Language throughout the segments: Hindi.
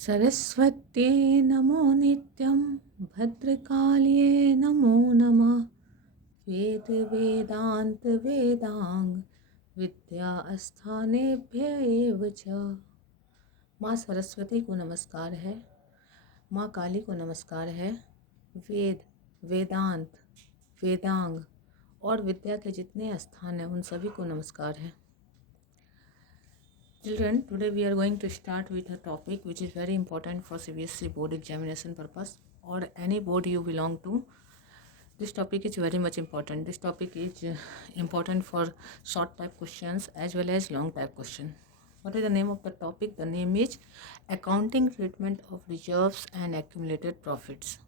सरस्वत्यै नमो नित्यं भद्रकाल्ये नमो नमः। वेदांग विद्या स्थानेभ्य एव च। माँ सरस्वती को नमस्कार है, माँ काली को नमस्कार है। वेदांत, वेदांग और विद्या के जितने स्थान हैं उन सभी को नमस्कार है। Children, today we are going to start with a topic which is very important for CBSE board examination purpose or any board you belong to. This topic is very much important. This topic is important for short type questions as well as long type question. What is the name of the topic? The name is Accounting Treatment of Reserves and Accumulated Profits.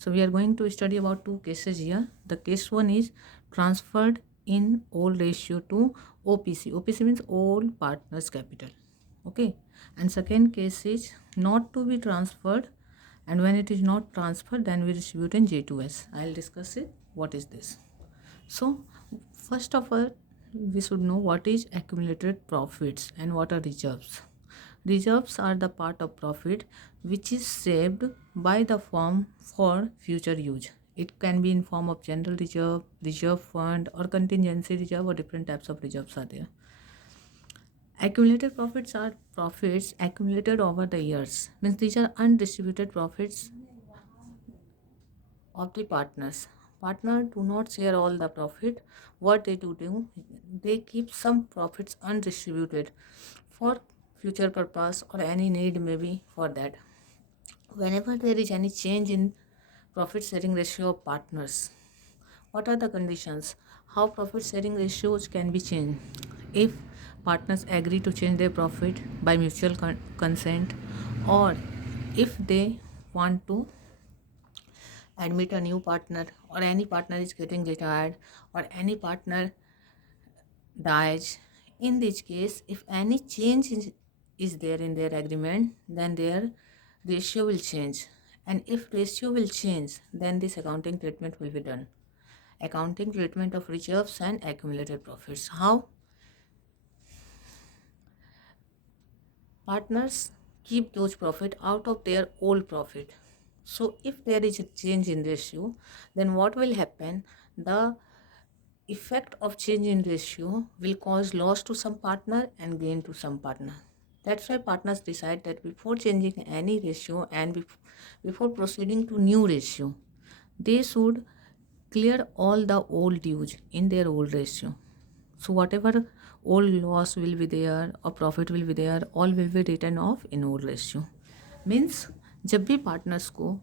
So we are going to study about two cases here. The case one is transferred in all ratio to OPC. OPC means all partners capital. Okay. And second case is not to be transferred, and when it is not transferred then we distribute in J2S. I'll discuss it. What is this? So first of all we should know what is accumulated profits and what are reserves. Reserves are the part of profit which is saved by the firm for future use. It can be in form of general reserve, reserve fund or contingency reserve, or different types of reserves are there. Accumulated profits are profits accumulated over the years. Means these are undistributed profits of the partners. Partner do not share all the profit. What they do, they keep some profits undistributed for future purpose or any need maybe for that. Whenever there is any change in profit sharing ratio of partners, what are the conditions? How profit sharing ratios can be changed? If partners agree to change their profit by mutual consent, or if they want to admit a new partner, or any partner is getting retired, or any partner dies. In this case, if any change is there in their agreement, then their ratio will change. And if ratio will change, then this accounting treatment will be done. Accounting treatment of reserves and accumulated profits. How? Partners keep those profit out of their old profit. So if there is a change in ratio, then what will happen? The effect of change in ratio will cause loss to some partner and gain to some partner. That's why partners decide that before changing any ratio and before proceeding to new ratio, they should clear all the old dues in their old ratio. So whatever old loss will be there or profit will be there, all will be written off in old ratio. Means जब भी पार्टनर्स को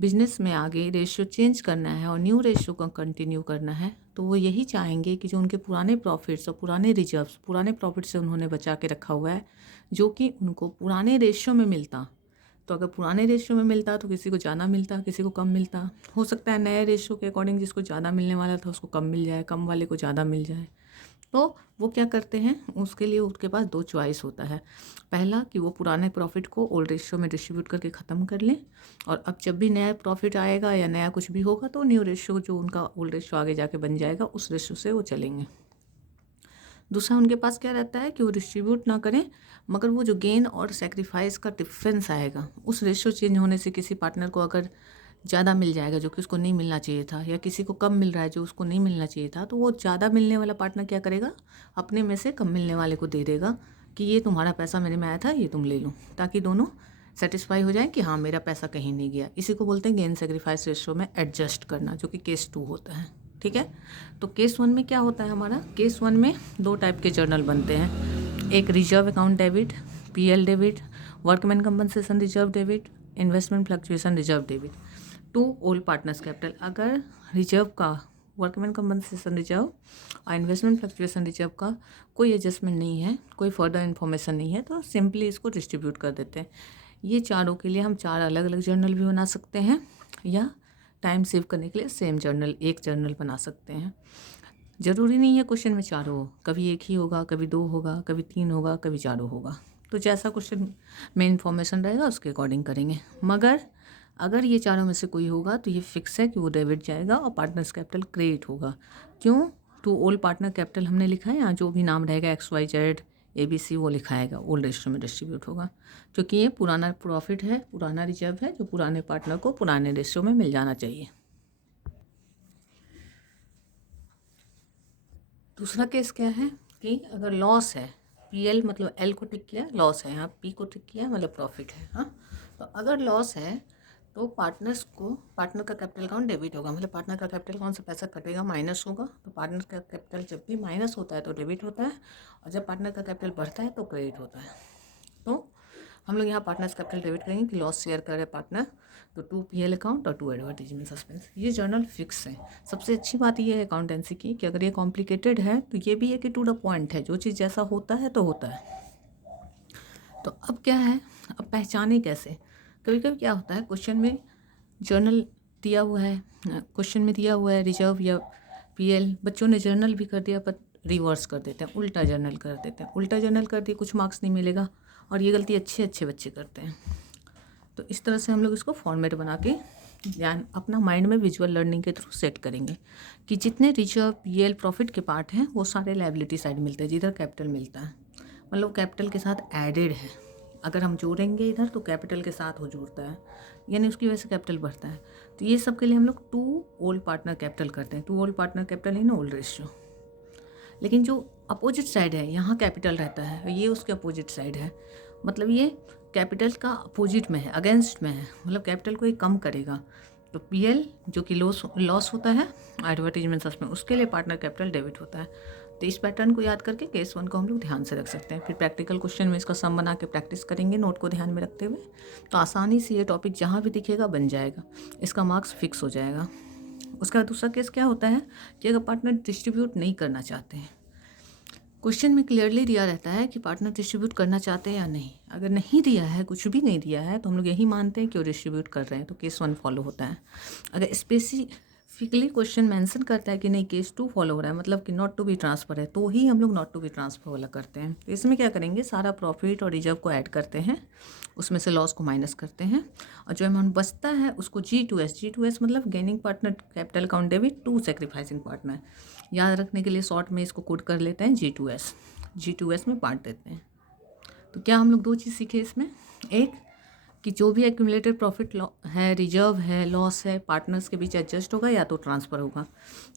बिजनेस में आगे रेशियो चेंज करना है और न्यू रेशियो को कंटिन्यू करना है, तो वो यही चाहेंगे कि जो उनके पुराने प्रॉफिट्स और पुराने रिजर्व्स, पुराने प्रॉफिट से उन्होंने बचा के रखा हुआ है, जो कि उनको पुराने रेशियो में मिलता, तो अगर पुराने रेशियो में मिलता तो किसी को ज़्यादा मिलता, किसी को कम मिलता। हो सकता है नए रेशियो के अकॉर्डिंग जिसको ज़्यादा मिलने वाला था उसको कम मिल जाए, कम वाले को ज़्यादा मिल जाए। तो वो क्या करते हैं, उसके लिए उसके पास दो चॉइस होता है। पहला कि वो पुराने प्रॉफिट को ओल्ड रेशियो में डिस्ट्रीब्यूट करके ख़त्म कर लें, और अब जब भी नया प्रॉफिट आएगा या नया कुछ भी होगा तो न्यू रेशियो जो उनका ओल्ड रेशियो आगे जाके बन जाएगा उस रेशियो से वो चलेंगे। दूसरा उनके पास क्या रहता है कि वो डिस्ट्रीब्यूट ना करें, मगर वो जो गेन और सेक्रीफाइस का डिफरेंस आएगा उस रेशियो चेंज होने से किसी पार्टनर को अगर ज़्यादा मिल जाएगा जो कि उसको नहीं मिलना चाहिए था, या किसी को कम मिल रहा है जो उसको नहीं मिलना चाहिए था, तो वो ज़्यादा मिलने वाला पार्टनर क्या करेगा, अपने में से कम मिलने वाले को दे देगा कि ये तुम्हारा पैसा मेरे में आया था, ये तुम ले लो, ताकि दोनों सेटिस्फाई हो जाए कि हाँ मेरा पैसा कहीं नहीं गया। इसी को बोलते हैं गेन सेक्रीफाइस रेशियो में एडजस्ट करना, जो कि केस 2 होता है। ठीक है, तो केस 1 में क्या होता है हमारा, केस 1 में दो टाइप के जर्नल बनते हैं। एक reserve account debit, PL debit, workman compensation reserve debit, investment fluctuation reserve debit to all partners capital. अगर रिजर्व का, वर्कमैन कंपनसेशन रिजर्व और इन्वेस्टमेंट फ्लक्चुएशन रिजर्व का कोई एडजस्टमेंट नहीं है, कोई फर्दर इन्फॉर्मेशन नहीं है, तो सिंपली इसको डिस्ट्रीब्यूट कर देते हैं। ये चारों के लिए हम 4 अलग अलग जर्नल भी बना सकते हैं, या टाइम सेव करने के लिए सेम जर्नल, एक जर्नल बना सकते हैं। ज़रूरी नहीं है क्वेश्चन में चारों हो, कभी एक ही होगा, कभी 2 होगा, कभी 3 होगा, कभी 4 होगा। तो जैसा क्वेश्चन में इन्फॉर्मेशन रहेगा उसके अकॉर्डिंग करेंगे। मगर अगर ये चारों में से कोई होगा तो ये फिक्स है कि वो डेबिट जाएगा और पार्टनर्स कैपिटल क्रिएट होगा। क्यों? टू ऑल पार्टनर कैपिटल हमने लिखा है, यहाँ जो भी नाम रहेगा XYZ ABC वो लिखाएगा, ओल्ड रेशियो में डिस्ट्रीब्यूट होगा, क्योंकि ये पुराना प्रॉफिट है, पुराना रिजर्व है जो पुराने पार्टनर को पुराने रेशियो में मिल जाना चाहिए। दूसरा केस क्या है कि अगर लॉस है, PL मतलब L को टिक किया, लॉस है, यहाँ P को टिक किया मतलब प्रॉफिट है। हाँ, तो अगर लॉस है तो पार्टनर का कैपिटल अकाउंट डेबिट होगा, मतलब पार्टनर का कैपिटल कौन सा पैसा कटेगा, माइनस होगा। तो पार्टनर का कैपिटल जब भी माइनस होता है तो डेबिट होता है, और जब पार्टनर का कैपिटल बढ़ता है तो क्रेडिट होता है। तो हम लोग यहाँ पार्टनर्स कैपिटल डेबिट करेंगे कि लॉस शेयर करे पार्टनर, तो 2 PL अकाउंट और 2 एडवर्टीजमेंट सस्पेंस। ये जर्नल फिक्स है। सबसे अच्छी बात ये है अकाउंटेंसी की कि अगर ये कॉम्प्लिकेटेड है तो ये भी है कि टू द पॉइंट है, जो चीज़ जैसा होता है तो होता है। तो अब क्या है, अब पहचाने कैसे। कभी कभी क्या होता है, क्वेश्चन में जर्नल दिया हुआ है, क्वेश्चन में दिया हुआ है रिजर्व या PL, बच्चों ने जर्नल भी कर दिया पर रिवर्स कर देते हैं, उल्टा जर्नल कर देते हैं। उल्टा जर्नल कर दिए, कुछ मार्क्स नहीं मिलेगा, और ये गलती अच्छे अच्छे बच्चे करते हैं। तो इस तरह से हम लोग इसको फॉर्मेट बना के ध्यान अपना माइंड में विजुअल लर्निंग के थ्रू सेट करेंगे कि जितने रिजर्व PL प्रॉफिट के पार्ट हैं वो सारे लायबिलिटी साइड मिलते हैं, जिधर कैपिटल मिलता है, मतलब कैपिटल के साथ एडेड है। अगर हम जोड़ेंगे इधर तो कैपिटल के साथ हो जुड़ता है, यानी उसकी वजह से कैपिटल बढ़ता है। तो ये सब के लिए हम लोग 2 ओल्ड पार्टनर कैपिटल करते हैं। 2 old partner capital in old ratio. लेकिन जो अपोजिट साइड है, यहाँ कैपिटल रहता है और ये उसके अपोजिट साइड है, मतलब ये कैपिटल का अपोजिट में है, अगेंस्ट में है, मतलब कैपिटल को ये कम करेगा। तो PL जो कि लॉस होता है एडवर्टीजमेंट में, उसके लिए पार्टनर कैपिटल डेबिट होता है। तो इस पैटर्न को याद करके केस 1 को हम लोग ध्यान से रख सकते हैं। फिर प्रैक्टिकल क्वेश्चन में इसका सम बना के प्रैक्टिस करेंगे नोट को ध्यान में रखते हुए, तो आसानी से ये टॉपिक जहाँ भी दिखेगा बन जाएगा, इसका मार्क्स फिक्स हो जाएगा। उसका दूसरा केस क्या होता है कि अगर पार्टनर डिस्ट्रीब्यूट नहीं करना चाहते हैं, क्वेश्चन में क्लियरली दिया रहता है कि पार्टनर डिस्ट्रीब्यूट करना चाहते हैं या नहीं। अगर नहीं दिया है, कुछ भी नहीं दिया है, तो हम लोग यही मानते हैं कि वो डिस्ट्रीब्यूट कर रहे हैं, तो केस 1 फॉलो होता है। अगर स्पेसिफिकली क्वेश्चन मेंशन करता है कि नहीं केस 2 फॉलो हो रहा है, मतलब कि नॉट टू बी ट्रांसफर है, तो ही हम लोग नॉट टू बी ट्रांसफर वाला करते हैं। तो इसमें क्या करेंगे, सारा प्रॉफिट और रिजर्व को ऐड करते हैं, उसमें से लॉस को माइनस करते हैं, और जो अमाउंट बचता है उसको G2S मतलब gaining partner capital account debit to sacrificing partner, याद रखने के लिए शॉर्ट में इसको कोड कर लेते हैं G2S में बांट देते हैं। तो क्या हम लोग 2 चीज़ सीखे इसमें, एक कि जो भी एक्यूमुलेटेड प्रॉफिट है, रिजर्व है, लॉस है, पार्टनर्स के बीच एडजस्ट होगा या तो ट्रांसफ़र होगा।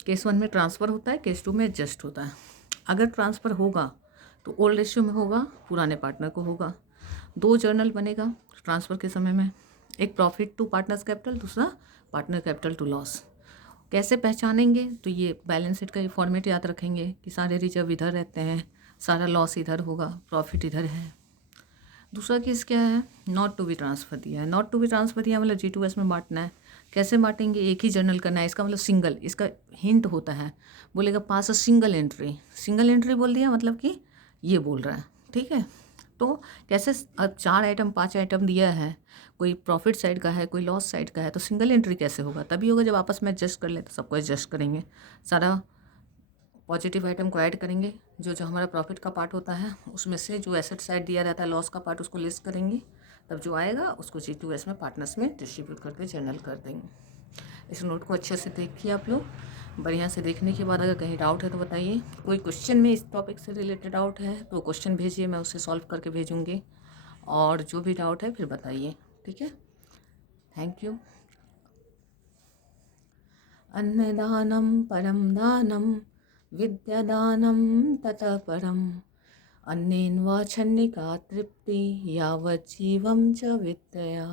केस 1 में ट्रांसफ़र होता है, केस 2 में एडजस्ट होता है। अगर ट्रांसफ़र होगा तो ओल्ड रेशियो में होगा, पुराने पार्टनर को होगा। 2 जर्नल बनेगा ट्रांसफ़र के समय में, एक प्रॉफिट टू पार्टनर्स कैपिटल, दूसरा पार्टनर कैपिटल टू लॉस। कैसे पहचानेंगे, तो ये बैलेंस शीट का ये फॉर्मेट याद रखेंगे कि सारे रिजर्व इधर रहते हैं, सारा लॉस इधर होगा, प्रॉफिट इधर है। दूसरा केस क्या है, नॉट टू बी ट्रांसफ़र दिया है। नॉट टू बी ट्रांसफ़र दिया मतलब G2S में बांटना है। कैसे बांटेंगे, एक ही जर्नल करना है, इसका मतलब सिंगल, इसका हिंट होता है, बोलेगा पास अ सिंगल एंट्री बोल दिया मतलब कि ये बोल रहा है, ठीक है। तो कैसे, अब 4 आइटम 5 आइटम दिया है, कोई प्रॉफिट साइड का है, कोई लॉस साइड का है, तो सिंगल एंट्री कैसे होगा, तभी होगा जब आपस में एडजस्ट कर ले, तो सबको एडजस्ट करेंगे, सारा पॉजिटिव आइटम को ऐड करेंगे, जो हमारा प्रॉफिट का पार्ट होता है उसमें से जो एसेट साइड दिया रहता है लॉस का पार्ट, उसको लिस्ट करेंगे, तब जो आएगा उसको G2S में पार्टनर्स में डिस्ट्रीब्यूट करके जर्नल कर देंगे। इस नोट को अच्छे से देखिए आप लोग, बढ़िया से देखने के बाद अगर कहीं डाउट है तो बताइए। कोई क्वेश्चन में इस टॉपिक से रिलेटेड डाउट है तो क्वेश्चन भेजिए, मैं उसे सॉल्व करके भेजूँगी, और जो भी डाउट है फिर बताइए, ठीक है। Thank you. अन्नदानं परं दानं विद्यादानं ततः परम् अन्नेन वाचन्निका तृप्ति यावज्जीवं च विद्यया।